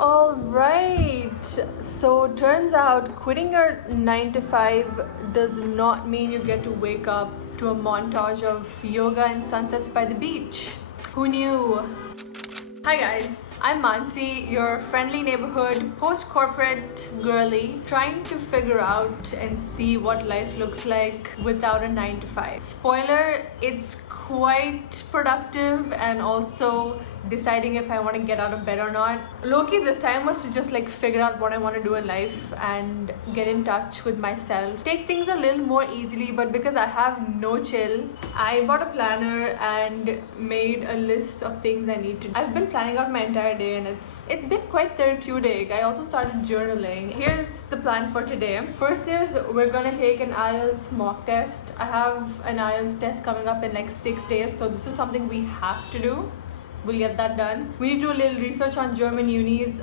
All right, so turns out quitting your 9 to 5 does not mean you get to wake up to a montage of yoga and sunsets by the beach. Who knew? Hi guys, I'm Mansi, your friendly neighborhood post-corporate girly trying to figure out and see what life looks like without a 9 to 5. Spoiler, it's quite productive and also deciding if I want to get out of bed or not. Low-key, this time was to just like figure out what I want to do in life and get in touch with myself. Take things a little more easily, but because I have no chill, I bought a planner and made a list of things I need to do. I've been planning out my entire day and it's been quite therapeutic. I also started journaling. Here's the plan for today. First is we're gonna take an IELTS mock test. I have an IELTS test coming up in like 6 days, so this is something we have to do. We'll get that done. We need to do a little research on German unis,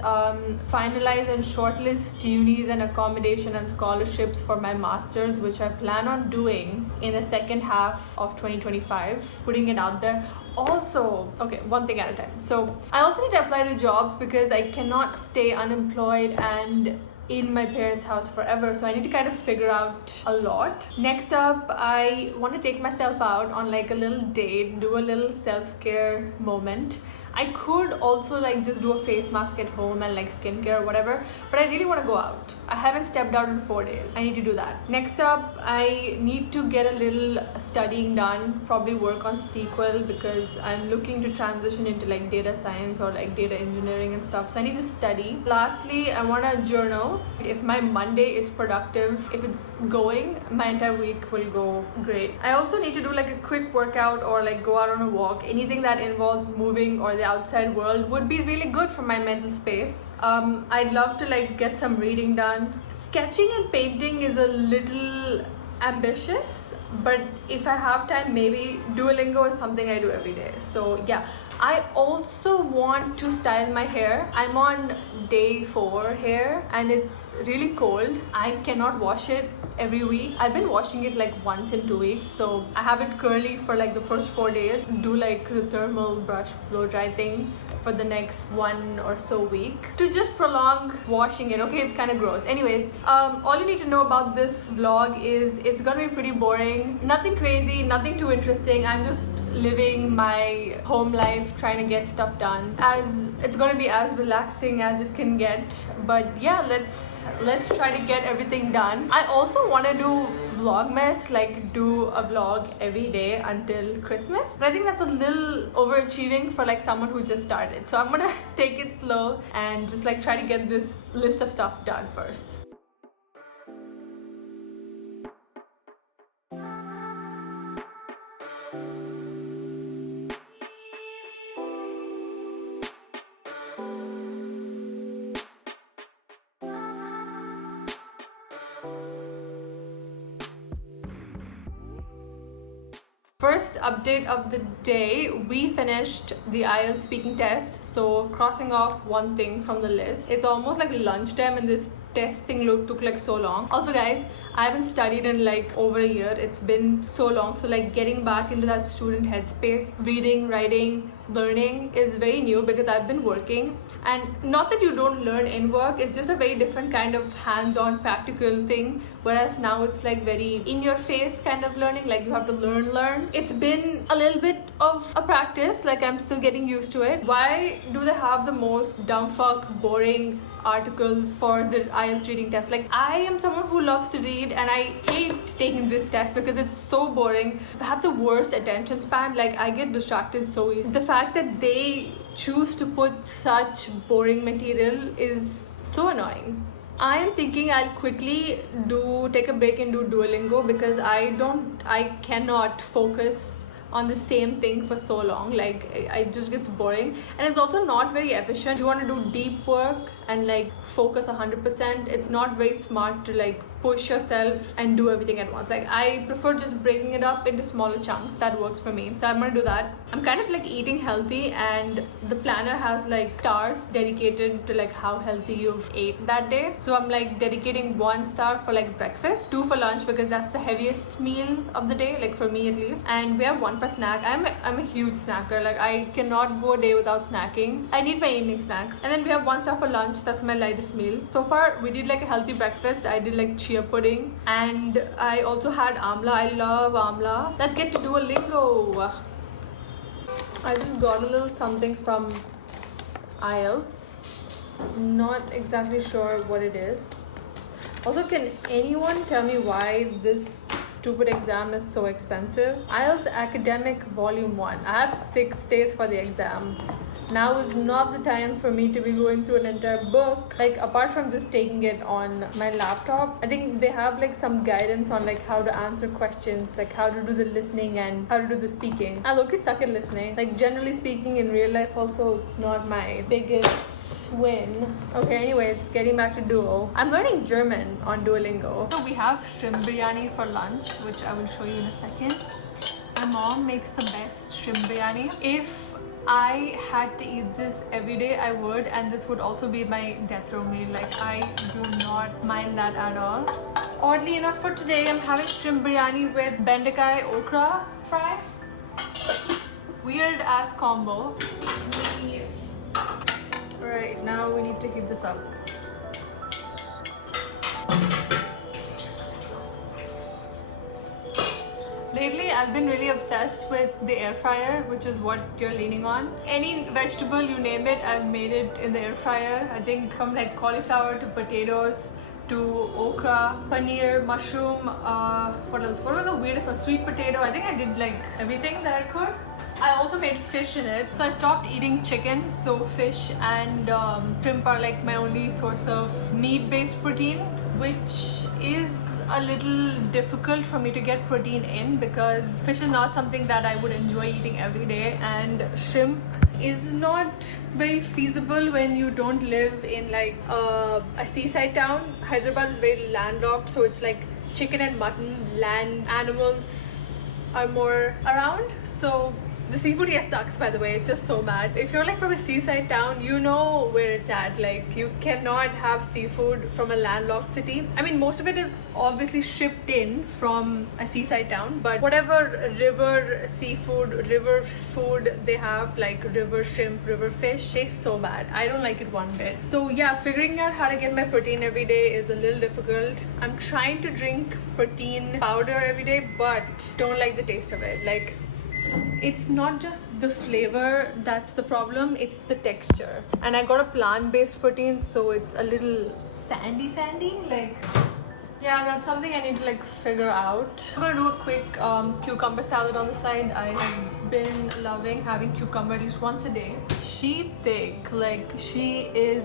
finalize and shortlist unis and accommodation and scholarships for my masters, which I plan on doing in the second half of 2025, putting it out there. Also, okay, one thing at a time. So I also need to apply to jobs because I cannot stay unemployed and in my parents' house forever, so I need to kind of figure out a lot. Next up, I want to take myself out on like a little date, do a little self-care moment. I could also like just do a face mask at home and like skincare or whatever, but I really want to go out. I haven't stepped out in 4 days. I need to do that. Next up, I need to get a little studying done, probably work on SQL because I'm looking to transition into like data science or like data engineering and stuff, so I need to study. Lastly, I want to journal. If my Monday is productive, if it's going, my entire week will go great. I also need to do like a quick workout or like go out on a walk. Anything that involves moving or the outside world would be really good for my mental space. I'd love to like get some reading done. Sketching and painting is a little ambitious, but if I have time, maybe Duolingo is something I do every day. So yeah, I also want to style my hair. I'm on day 4 here and it's really cold. I cannot wash it every week. I've been washing it like once in 2 weeks, so I have it curly for like the first 4 days. Do like the thermal brush blow dry thing for the next 1 or so week to just prolong washing it. Okay, it's kind of gross. Anyways, all you need to know about this vlog is it's gonna be pretty boring. Nothing crazy, nothing too interesting. I'm just living my home life, trying to get stuff done. As it's gonna be as relaxing as it can get. But yeah, let's try to get everything done. I also want to do vlogmas, like do a vlog every day until Christmas, but I think that's a little overachieving for like someone who just started, so I'm gonna take it slow and just like try to get this list of stuff done first. First update of the day, we finished the IELTS speaking test, so crossing off one thing from the list. It's almost like lunchtime and this test thing took like so long. Also guys, I haven't studied in like over a year. It's been so long, so like getting back into that student headspace, reading, writing, learning is very new because I've been working. And not that you don't learn in work, it's just a very different kind of hands-on practical thing, whereas now it's like very in-your-face kind of learning, like you have to learn. It's been a little bit of a practice, like I'm still getting used to it. Why do they have the most dumbfuck boring articles for the IELTS reading test? Like, I am someone who loves to read and I hate taking this test because it's so boring. I have the worst attention span, like I get distracted so easily. The fact that they choose to put such boring material is so annoying. I am thinking I'll quickly take a break and do Duolingo because I cannot focus on the same thing for so long. Like it just gets boring and it's also not very efficient. If you want to do deep work and like focus 100%, it's not very smart to like push yourself and do everything at once. Like I prefer just breaking it up into smaller chunks. That works for me, so I'm gonna do that. I'm kind of like eating healthy, and the planner has like stars dedicated to like how healthy you've ate that day. So I'm like dedicating 1 star for like breakfast, 2 for lunch because that's the heaviest meal of the day, like for me at least, and we have 1 for snack. I'm a huge snacker. Like I cannot go a day without snacking. I need my evening snacks. And then we have 1 star for lunch. That's my lightest meal. So far we did like a healthy breakfast. I did like chia pudding, and I also had amla. I love amla. Let's get to Duolingo. I just got a little something from IELTS. Not exactly sure what it is. Also, can anyone tell me why this stupid exam is so expensive? IELTS Academic Volume 1. I have 6 days for the exam. Now is not the time for me to be going through an entire book. Like apart from just taking it on my laptop, I think they have like some guidance on like how to answer questions, like how to do the listening and how to do the speaking. I low-key suck at listening. Like generally speaking in real life also, it's not my biggest win. Okay, anyways, getting back to Duo. I'm learning German on Duolingo. So we have shrimp biryani for lunch, which I will show you in a second. My mom makes the best shrimp biryani. If I had to eat this every day, I would, and this would also be my death row meal. Like I do not mind that at all. Oddly enough, for today I'm having shrimp biryani with bendakai okra fry. Weird ass combo. Right, now we need to heat this up. Lately, I've been really obsessed with the air fryer, which is what you're leaning on. Any vegetable, you name it, I've made it in the air fryer. I think from like cauliflower to potatoes to okra, paneer, mushroom, what else? What was the weirdest one? Sweet potato. I think I did like everything that I could. I also made fish in it. So I stopped eating chicken, so fish and shrimp are like my only source of meat-based protein, which is a little difficult for me to get protein in because fish is not something that I would enjoy eating every day, and shrimp is not very feasible when you don't live in like a seaside town. Hyderabad is very landlocked, so it's like chicken and mutton, land animals are more around. So the seafood here sucks, by the way. It's just so bad. If you're like from a seaside town, you know where it's at. Like you cannot have seafood from a landlocked city. I mean, most of it is obviously shipped in from a seaside town, but whatever river seafood, river food they have, like river shrimp, river fish, tastes so bad. I don't like it one bit. So yeah, figuring out how to get my protein every day is a little difficult. I'm trying to drink protein powder every day, but don't like the taste of it. Like, it's not just the flavor that's the problem, it's the texture. And I got a plant-based protein, so it's a little sandy. Like, yeah, that's something I need to like figure out. I'm gonna do a quick cucumber salad on the side. I have been loving having cucumber at least once a day. She thick, like she is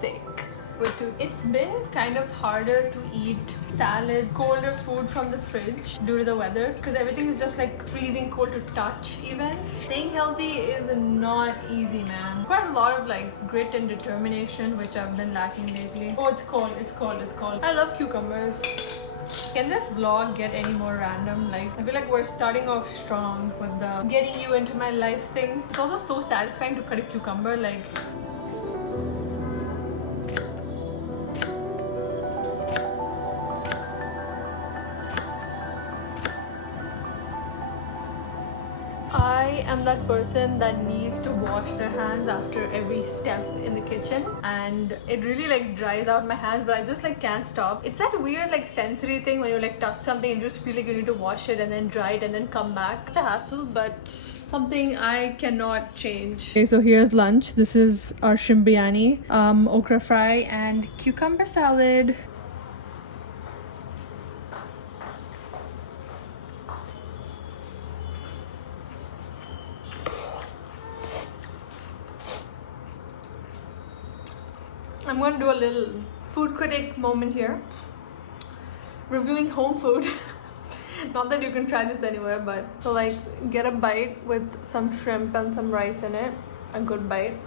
thick. It's been kind of harder to eat salad, colder food from the fridge due to the weather because everything is just like freezing cold to touch even. Staying healthy is not easy, man. Quite a lot of like grit and determination, which I've been lacking lately. Oh, it's cold. I love cucumbers. Can this vlog get any more random? Like, I feel like we're starting off strong with the getting you into my life thing. It's also so satisfying to cut a cucumber, like. I am that person that needs to wash their hands after every step in the kitchen, and it really like dries out my hands, but I just like can't stop. It's that weird like sensory thing when you like touch something and just feel like you need to wash it and then dry it and then come back. It's a hassle, but something I cannot change. Okay, so here's lunch. This is our shrimp biryani, okra fry and cucumber salad. I'm going to do a little food critic moment here. Reviewing home food. Not that you can try this anywhere, but so like get a bite with some shrimp and some rice in it. A good bite.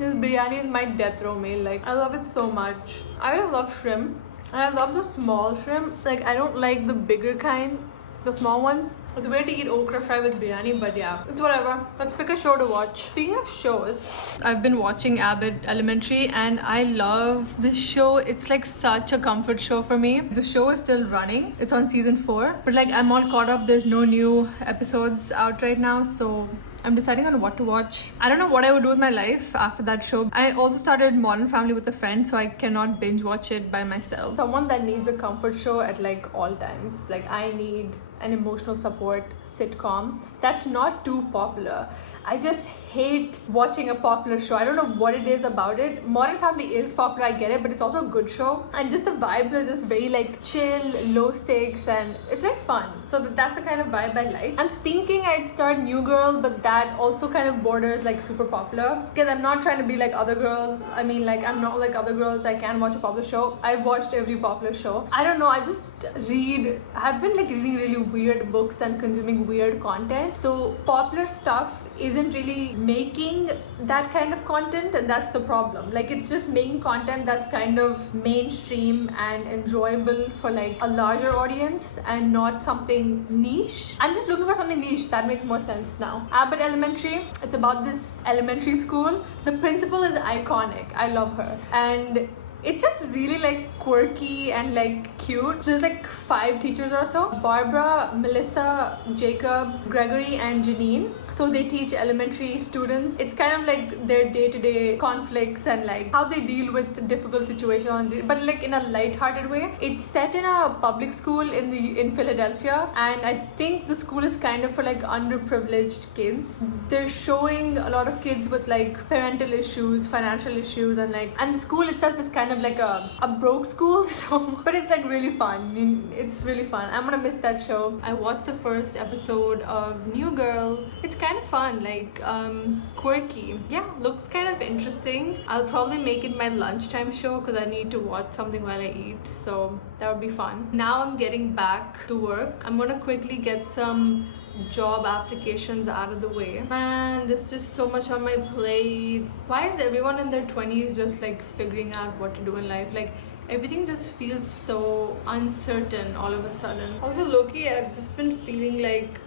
This biryani is my death row meal. Like, I love it so much. I really love shrimp. And I love the small shrimp. Like, I don't like the bigger kind, the small ones. It's weird to eat okra fry with biryani, but yeah, it's whatever. Let's pick a show to watch. Speaking of shows, I've been watching Abbott Elementary and I love this show. It's like such a comfort show for me. The show is still running. It's on season 4, but like I'm all caught up. There's no new episodes out right now, so I'm deciding on what to watch. I don't know what I would do with my life after that show. I also started Modern Family with a friend, so I cannot binge watch it by myself. Someone that needs a comfort show at like all times. Like, I need an emotional support sitcom that's not too popular. I just hate watching a popular show. I don't know what it is about it. Modern Family is popular, I get it, but it's also a good show. And just the vibes are just very like chill, low stakes, and it's very fun. So that's the kind of vibe I like. I'm thinking I'd start New Girl, but that also kind of borders like super popular. Because I'm not trying to be like other girls. I mean, like, I'm not like other girls. I can watch a popular show. I've watched every popular show. I don't know, I just I've been like reading really weird books and consuming weird content. So popular stuff isn't really making that kind of content, and that's the problem. Like, it's just making content that's kind of mainstream and enjoyable for like a larger audience and not something niche. I'm just looking for something niche that makes more sense now. Abbott Elementary, it's about this elementary school. The principal is iconic. I love her, and it's just really like quirky and like cute. There's like 5 teachers or so: Barbara, Melissa, Jacob, Gregory, and Janine. So they teach elementary students. It's kind of like their day-to-day conflicts and like how they deal with difficult situations, but like in a light-hearted way. It's set in a public school in Philadelphia, and I think the school is kind of for like underprivileged kids. They're showing a lot of kids with like parental issues, financial issues, and the school itself is kind of like a broke school. So, but it's like really fun. It's really fun. I'm gonna miss that show. I watched the first episode of New Girl. It's kind of fun, like quirky. Yeah, looks kind of interesting. I'll probably make it my lunchtime show because I need to watch something while I eat, so that would be fun. Now I'm getting back to work. I'm gonna quickly get some job applications out of the way. Man, there's just so much on my plate. Why is everyone in their 20s just like figuring out what to do in life? Like, everything just feels so uncertain all of a sudden. Also, low-key, I've just been feeling like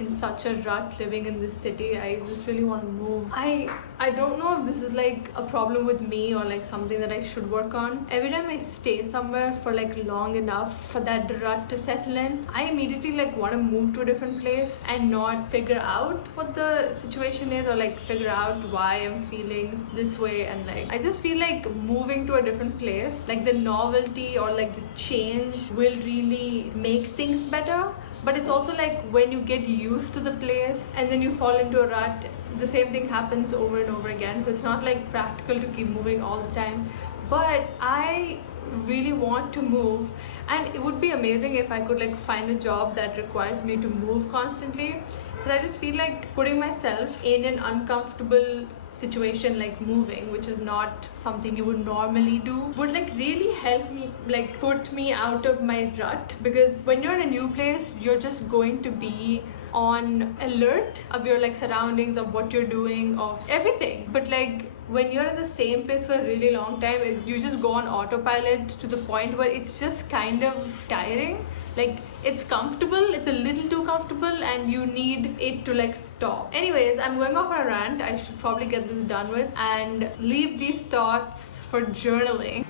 in such a rut living in this city. I just really want to move. I don't know if this is like a problem with me or like something that I should work on. Every time I stay somewhere for like long enough for that rut to settle in, I immediately like want to move to a different place and not figure out what the situation is or like figure out why I'm feeling this way. And like, I just feel like moving to a different place, like the novelty or like the change will really make things better. But it's also like when you get used to the place and then you fall into a rut, the same thing happens over and over again. So it's not like practical to keep moving all the time. But I really want to move, and it would be amazing if I could like find a job that requires me to move constantly. Because I just feel like putting myself in an uncomfortable situation like moving, which is not something you would normally do, would like really help me, like put me out of my rut. Because when you're in a new place, you're just going to be on alert of your like surroundings, of what you're doing, of everything. But like when you're in the same place for a really long time, you just go on autopilot to the point where it's just kind of tiring. Like, it's comfortable, it's a little too comfortable, and you need it to like stop. Anyways, I'm going off on a rant. I should probably get this done with and leave these thoughts for journaling.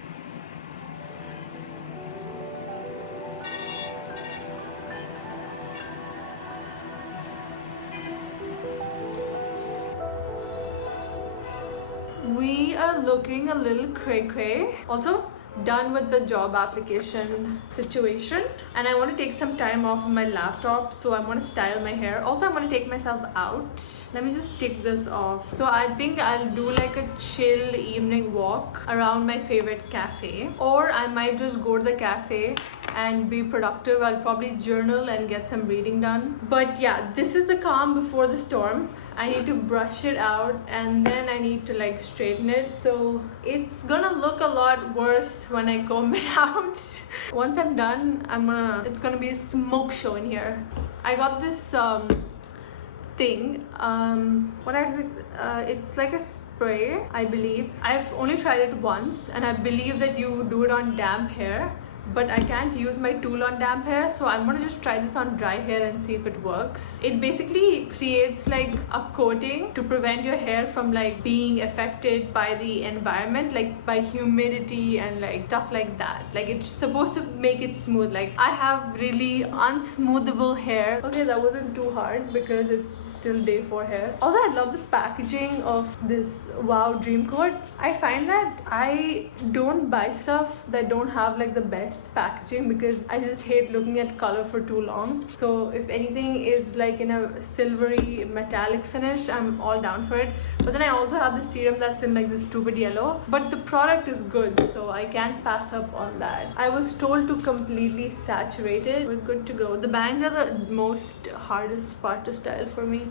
We are looking a little cray-cray. Also, done with the job application situation, and I want to take some time off of my laptop, so I want to style my hair. Also, I want to take myself out. Let me just take this off. So I think I'll do like a chill evening walk around my favorite cafe, or I might just go to the cafe and be productive. I'll probably journal and get some reading done. But yeah, this is the calm before the storm. I need to brush it out and then I need to like straighten it. So it's gonna look a lot worse when I comb it out. Once I'm done, it's gonna be a smoke show in here. I got this thing. What actually? It's like a spray, I believe. I've only tried it once, and I believe that you do it on damp hair. But I can't use my tool on damp hair, so I'm gonna just try this on dry hair and see if it works. It basically creates like a coating to prevent your hair from like being affected by the environment, like by humidity and like stuff like that. Like it's supposed to make it smooth. Like I have really unsmoothable hair. Okay, that wasn't too hard because it's still day 4 hair. Also, I love the packaging of this Wow Dream Coat. I find that I don't buy stuff that don't have like the best packaging because I just hate looking at color for too long. So if anything is like in a silvery metallic finish, I'm all down for it. But then I also have the serum that's in like this stupid yellow, but the product is good, so I can't pass up on that. I was told to completely saturate it. We're good to go. The bangs are the most hardest part to style for me.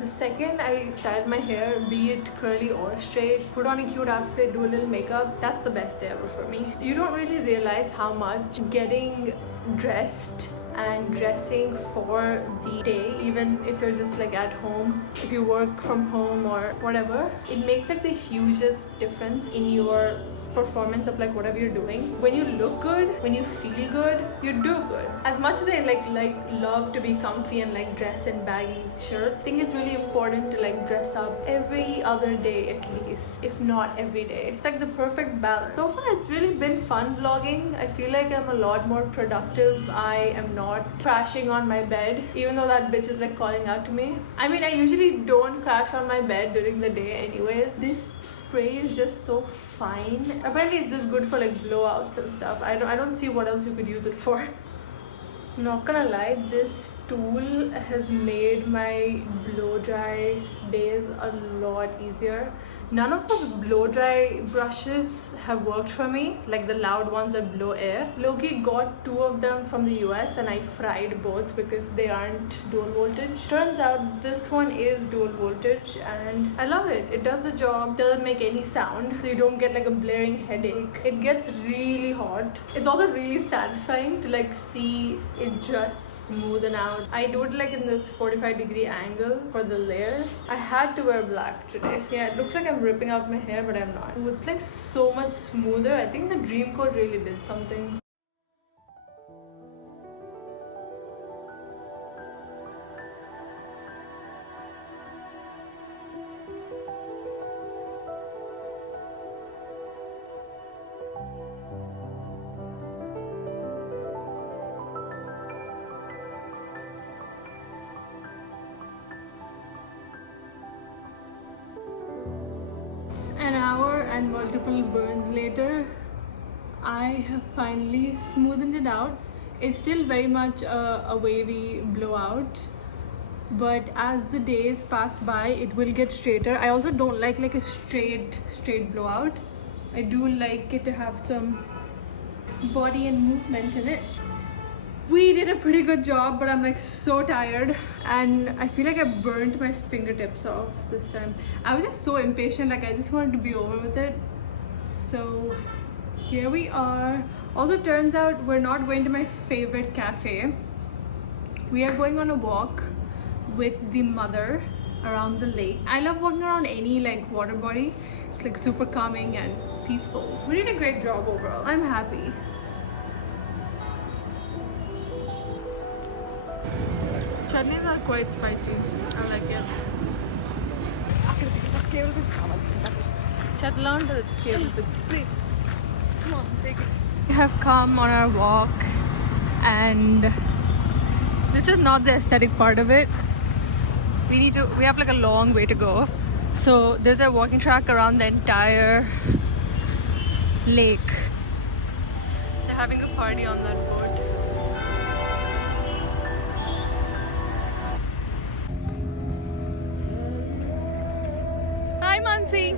The second I style my hair, be it curly or straight, put on a cute outfit, do a little makeup, that's the best day ever for me. You don't really realize how much getting dressed and dressing for the day, even if you're just like at home, if you work from home or whatever, it makes like the hugest difference in your performance of like whatever you're doing. When you look good, when you feel good, you do good. As much as I like love to be comfy and like dress in baggy shirts, I think it's really important to like dress up every other day at least, if not every day. It's like the perfect balance. So far it's really been fun vlogging. I feel like I'm a lot more productive. I am not crashing on my bed, even though that bitch is like calling out to me. I mean, I usually don't crash on my bed during the day anyways. This spray is just so fine. Apparently it's just good for like blowouts and stuff. I don't see what else you could use it for. Not gonna lie, this tool has made my blow dry days a lot easier. None of those blow dry brushes have worked for me, like the loud ones that blow air. Loki got 2 of them from the US and I fried both because they aren't dual voltage. Turns out this one is dual voltage and I love it. It does the job, doesn't make any sound, so you don't get like a blaring headache. It gets really hot. It's also really satisfying to like see it just smoothen out. I do it like in this 45-degree angle for the layers. I had to wear black today. Yeah, it looks like I'm ripping out my hair, but I'm not. It's like so much smoother. I think the Dream Coat really did something. An hour and multiple burns later, I have finally smoothened it out. It's still very much a wavy blowout, but as the days pass by, it will get straighter. I also don't like a straight blowout. I do like it to have some body and movement in it. We did a pretty good job, but I'm like so tired and I feel like I burnt my fingertips off this time. I was just so impatient, like I just wanted to be over with it. So here we are. Also, turns out we're not going to my favorite cafe. We are going on a walk with the mother around the lake. I love walking around any like water body. It's like super calming and peaceful. We did a great job overall. I'm happy. Chutneys are quite spicy. I like it. Please. Come on, take it. We have come on our walk and this is not the aesthetic part of it. We have like a long way to go. So there's a walking track around the entire lake. They're having a party on that boat. Hi, Mansi.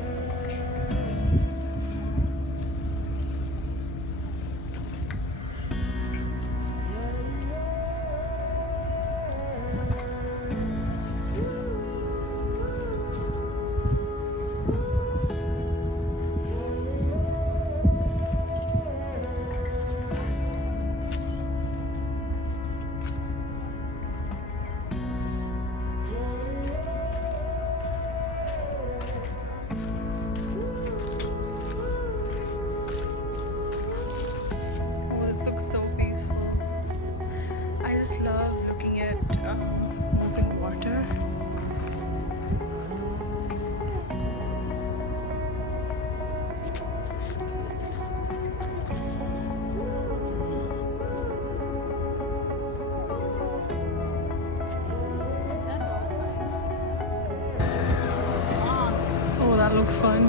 That looks fun.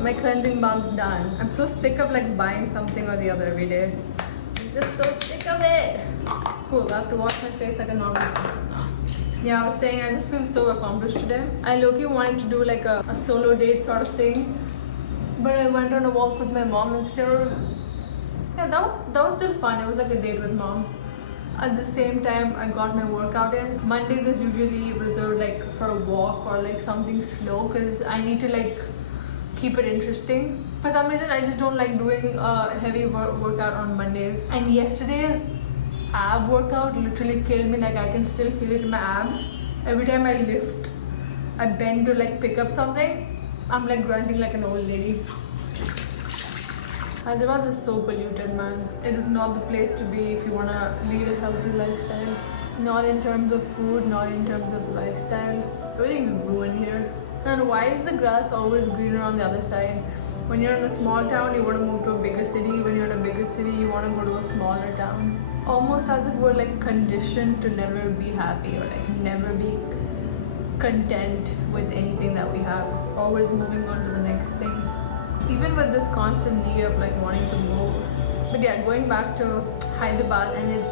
My cleansing balm's done. I'm so sick of like buying something or the other every day. I'm just so sick of it. Cool, I have to wash my face like a normal person now. Yeah, I was saying I just feel so accomplished today. I low-key wanted to do like a solo date sort of thing, but I went on a walk with my mom instead. Yeah, that was still fun. It was like a date with mom. At the same time, I got my workout in. Mondays is usually reserved like for a walk or like something slow because I need to like keep it interesting. For some reason, I just don't like doing a heavy workout on Mondays. And yesterday's ab workout literally killed me. Like I can still feel it in my abs. Every time I lift, I bend to like pick up something, I'm like grunting like an old lady. Hyderabad is so polluted, man. It is not the place to be if you want to lead a healthy lifestyle. Not in terms of food, not in terms of lifestyle. Everything's ruined here. And why is the grass always greener on the other side? When you're in a small town, you want to move to a bigger city. When you're in a bigger city, you want to go to a smaller town. Almost as if we're like conditioned to never be happy or like never be content with anything that we have. Always moving on to the next thing. Even with this constant need of like wanting to move. But yeah, going back to Hyderabad and its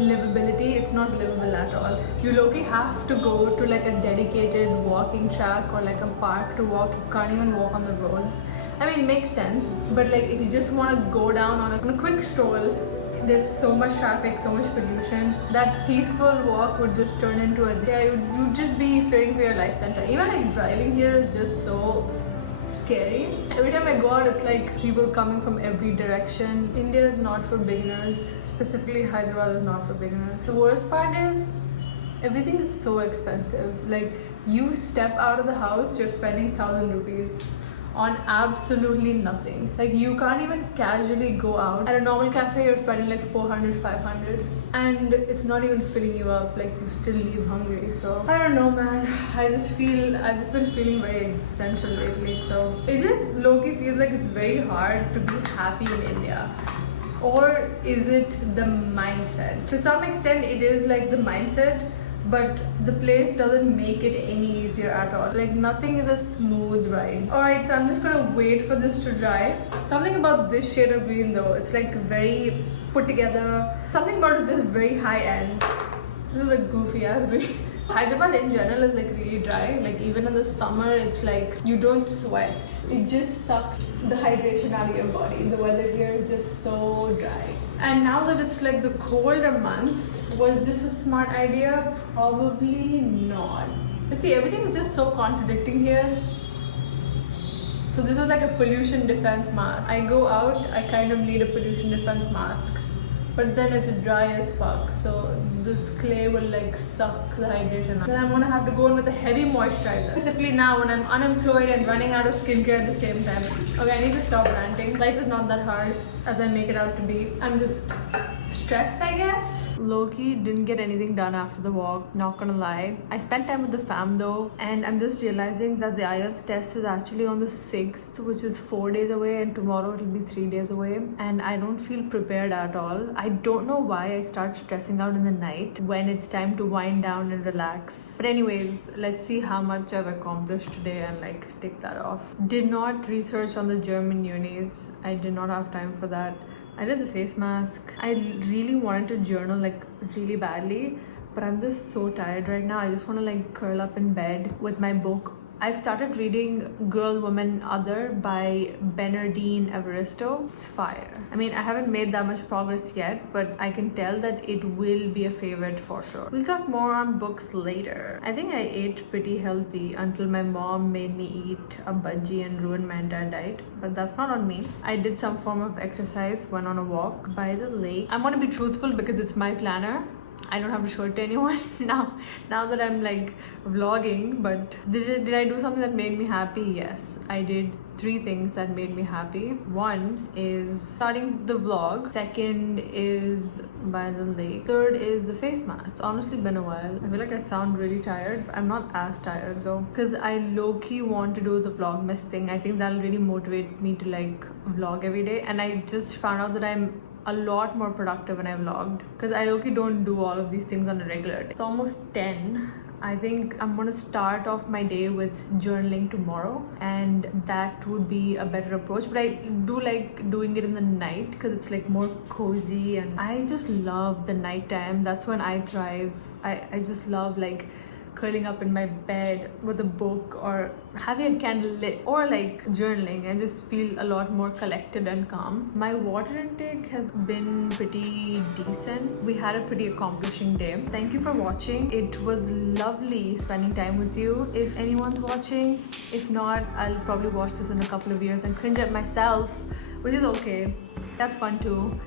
livability, it's not livable at all. You low-key have to go to like a dedicated walking track or like a park to walk. You can't even walk on the roads. I mean, it makes sense, but like if you just want to go down on a quick stroll, there's so much traffic, so much pollution. That peaceful walk would just turn into you'd just be fearing for your life then. Even like driving here is just so scary. Every time I go out, it's like people coming from every direction. India is not for beginners. Specifically, Hyderabad is not for beginners. The worst part is everything is so expensive. Like you step out of the house, you're spending 1,000 rupees on absolutely nothing. Like you can't even casually go out. At a normal cafe, you're spending like 400, 500. And it's not even filling you up, like you still leave hungry. So I don't know, man. I've just been feeling very existential lately. So it just low-key feels like it's very hard to be happy in India. Or is it the mindset? To some extent it is like the mindset, but the place doesn't make it any easier at all. Like nothing is a smooth ride. Alright, so I'm just gonna wait for this to dry. Something about this shade of green though, it's like very put together. Something about it is just very high end. This is a goofy ass green. Hyderabad in general is like really dry. Like even in the summer, it's like you don't sweat. It just sucks the hydration out of your body. The weather here is just so dry. And now that it's like the colder months, was this a smart idea? Probably not. But see, everything is just so contradicting here. So this is like a pollution defense mask. I go out, I kind of need a pollution defense mask. But then it's dry as fuck, so this clay will like suck the hydration out. Then I'm gonna have to go in with a heavy moisturizer. Specifically now when I'm unemployed and running out of skincare at the same time. Okay, I need to stop ranting. Life is not that hard as I make it out to be. I'm just stressed, I guess. Low-key didn't get anything done after the walk, not gonna lie. I spent time with the fam though, and I'm just realizing that the IELTS test is actually on the 6th, which is 4 days away, and tomorrow it'll be 3 days away, and I don't feel prepared at all. I don't know why I start stressing out in the night when it's time to wind down and relax. But anyways, let's see how much I've accomplished today and like tick that off. Did not research on the German unis. I did not have time for that. I did the face mask. I really wanted to journal like really badly, but I'm just so tired right now. I just want to like curl up in bed with my book. I started reading Girl, Woman, Other by Bernardine Evaristo. It's fire. I mean, I haven't made that much progress yet, but I can tell that it will be a favorite for sure. We'll talk more on books later. I think I ate pretty healthy until my mom made me eat a budgie and ruined my entire diet, but that's not on me. I did some form of exercise, went on a walk by the lake. I'm gonna be truthful because it's my planner. I don't have to show it to anyone now that I'm like vlogging. But did I do something that made me happy? Yes, I did 3 things that made me happy. One is starting the vlog. Second is by the lake. Third is the face mask. It's honestly been a while. I feel like I sound really tired. I'm not as tired though, because I low-key want to do the vlogmas thing. I think that'll really motivate me to like vlog every day. And I just found out that I'm a lot more productive when I vlogged, because I low-key don't do all of these things on a regular day. It's almost 10. I think I'm gonna start off my day with journaling tomorrow, and that would be a better approach. But I do like doing it in the night because it's like more cozy, and I just love the nighttime. That's when I thrive. I just love like curling up in my bed with a book or having a candle lit or like journaling. I just feel a lot more collected and calm. My water intake has been pretty decent. We had a pretty accomplishing day. Thank you for watching. It was lovely spending time with you. If anyone's watching, if not, I'll probably watch this in a couple of years and cringe at myself, which is okay. That's fun too.